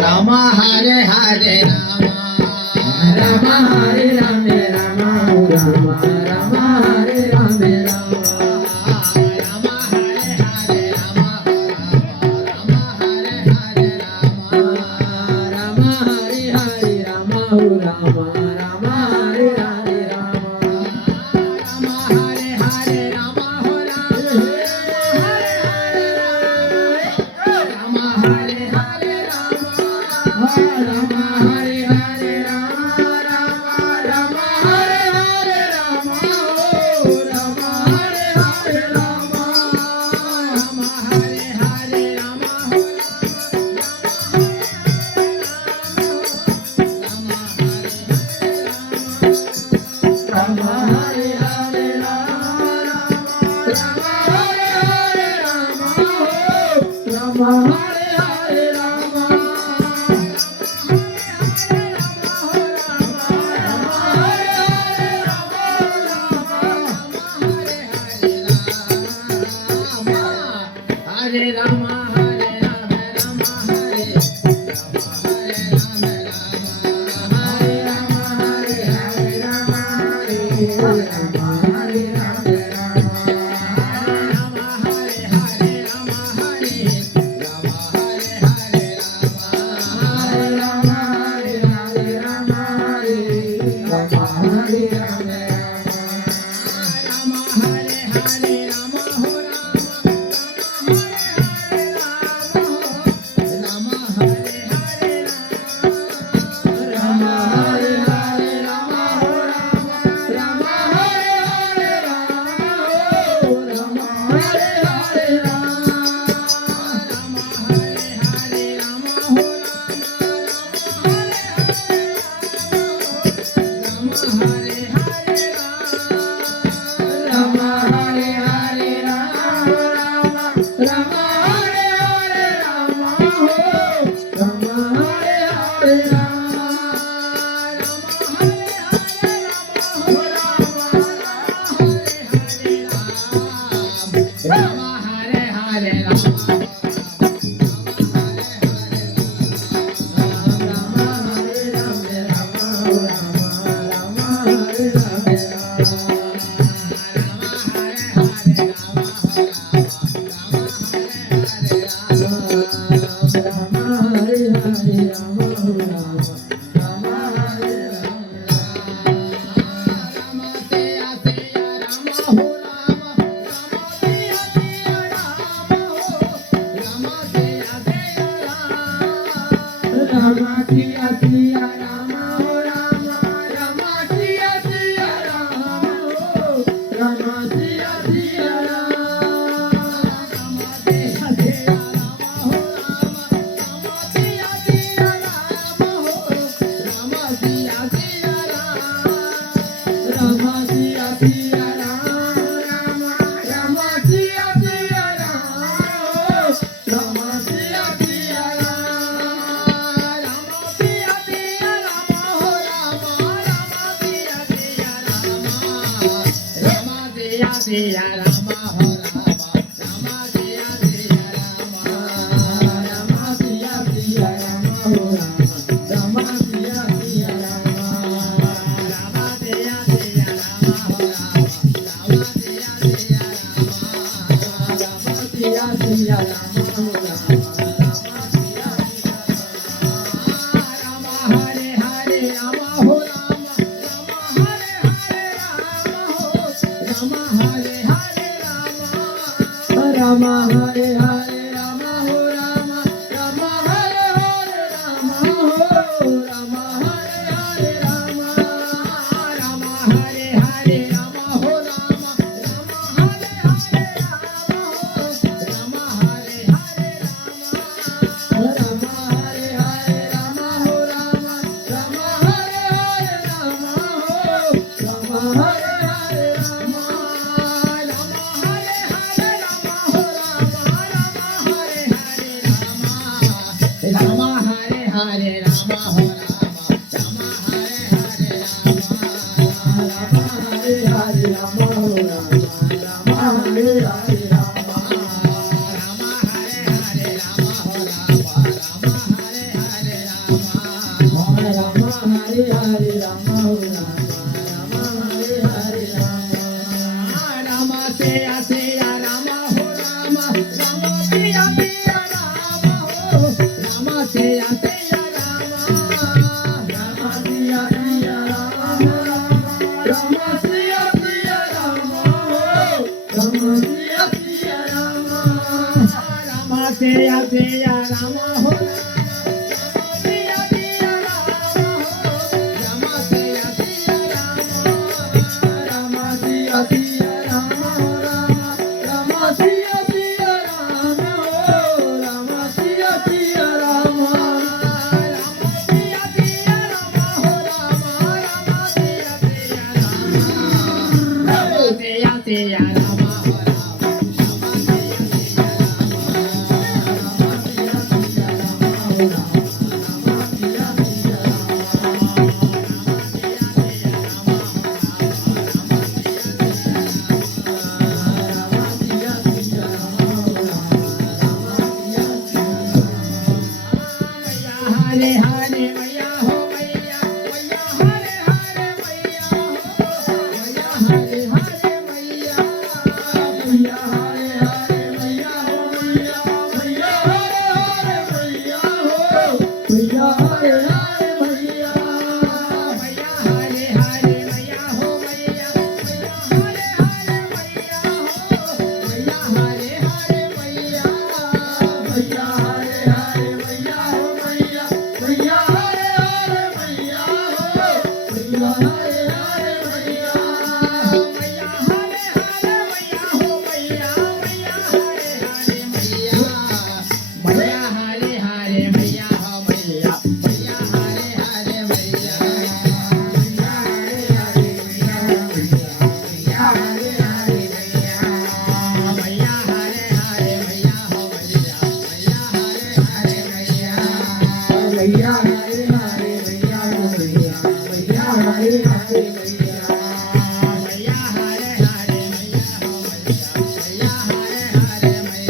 राम हरे हरे राम राम हरे राम राम राम राम हरे राम राम राम हरे हरे राम राम हरे हरे राम राम हरे हरे राम राम राम हरे हरे राम राम हरे हरे राम हो राम हरे हरे राम हरे हरे राम राम हरे हरे राम राम राम हरे हरे राम राम हरे हरे राम राम हरे हरे राम हो राम हरे हरे राम राम हरे हरे राम राम हरे हरे राम हरे राम हरे राम राम हरे हरे राम हरे राम हरे हरे राम हरे राम हरे हरे राम राम हरे हरे राम हरे राम हरे हरे राम राम हरे हरे राम हरे राम हरे हरे राम हरे हरे राम हो राम हरे हरे राम राम हरे हरे राम हो राम हरे हरे राम राम हरे हरे राम राम हरे हरे राम हो Ram Hare Hare Ram Hare Hare Ram Ram Ram Hare Hare Ram Ram Hare Hare Ram Ram Hare Hare Ram Siya Rama Ho Rama Rama Siya Siya Rama Rama Siya Siya Rama Ho Rama Rama Siya Siya Rama Rama Siya Siya Rama Ho Rama Rama Siya Siya Rama Rama Siya Siya Rama Ho Rama Rama Siya Siya Rama Hare Hare Rama Ho Rama Rama Hare Hare Rama Ho Rama Hare Hare Rama Rama Hare Hare Rama Ho Rama Rama Hare Hare Rama Ho Rama Hare Hare Rama Rama Hare Hare Rama Ho Rama Rama Hare Hare Rama Ho Rama Hare Hare Rama Rama Hare Hare Rama Ho Rama Rama Hare Hare Rama Ho Rama Hare Hare Rama Rama Hare Hare Rama Ho Rama Rama Hare Hare Rama Rama Hare Hare Rama Ho Rama Rama Hare Hare Rama Rama Hare Hare Rama Ho Rama Rama Hare Hare Hare Rama, Rama Hare Hare Rama. Rama Seya Seya Rama Ho Rama, Rama Seya Seya Rama Ho, Rama Seya Seya Rama. Rama Siya Siya Rama, Rama Siya Siya Rama, Rama Siya Siya Rama. Rama Seya Seya Rama Ho Rama, Rama Seya Seya Rama. Rama Siya Siya Rama, Rama Siya Siya Rama, Rama Siya Siya Rama. Hare Hare Maya Ho Maya, Maya Hare Hare Maya Ho, Maya Hare Hare Maya. Maya Hare Hare Maya Ho Maya, Maya Hare Hare Maya Ho, Maya Hare Hare Maya. Maya Hare Hare Maya Ho Maya, Maya Hare Hare Maya Ho, Maya Hare Hare Maya. Maya Hare Hare Maya Ho Maya, Maya Hare Hare Maya Ho, Maya Hare Hare Maya. Maya Hare Hare Maya Ho Maya, Maya Hare Hare Maya. Maya Hare Hare Maya Ho Maya, Maya Hare Hare Maya. Maya Hare Hare Maya Ho Maya, Maya Hare Hare Maya. Maya Hare Hare Maya Ho Maya, Maya Hare Hare Maya. Maya Hare Hare Maya Ho Maya, Maya Hare Hare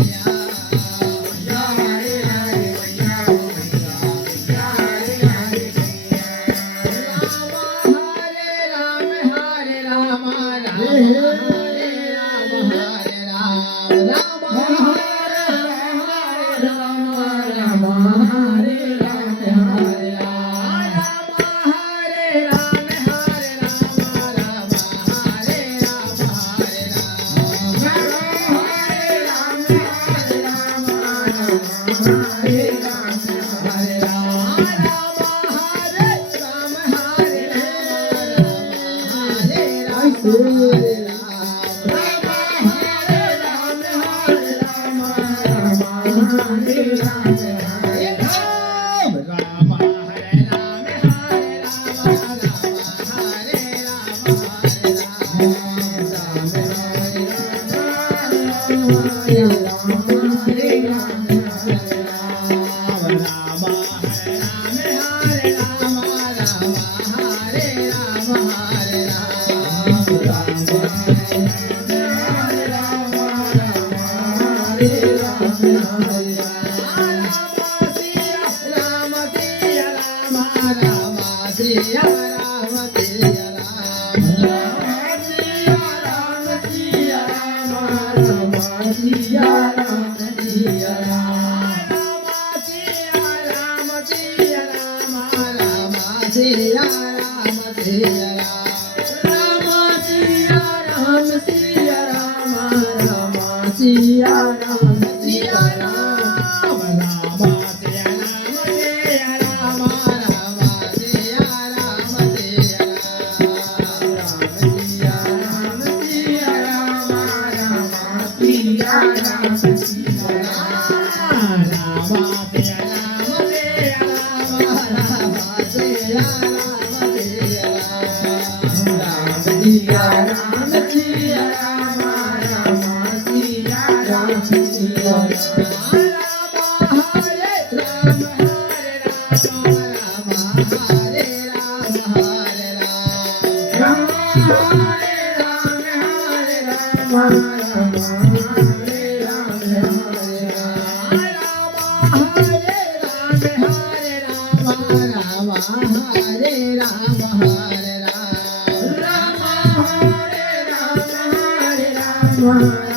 Maya. Maya Hare Hare Maya Ho Maya, Maya Hare Hare Maya. Rama Hare Rama, Rama Hare Rama, Rama Hare Rama, Rama Hare Rama, Rama Hare Rama, Hare Rama, Hare Rama, Ram हरे राम हरे राम राम हरे राम हरे राम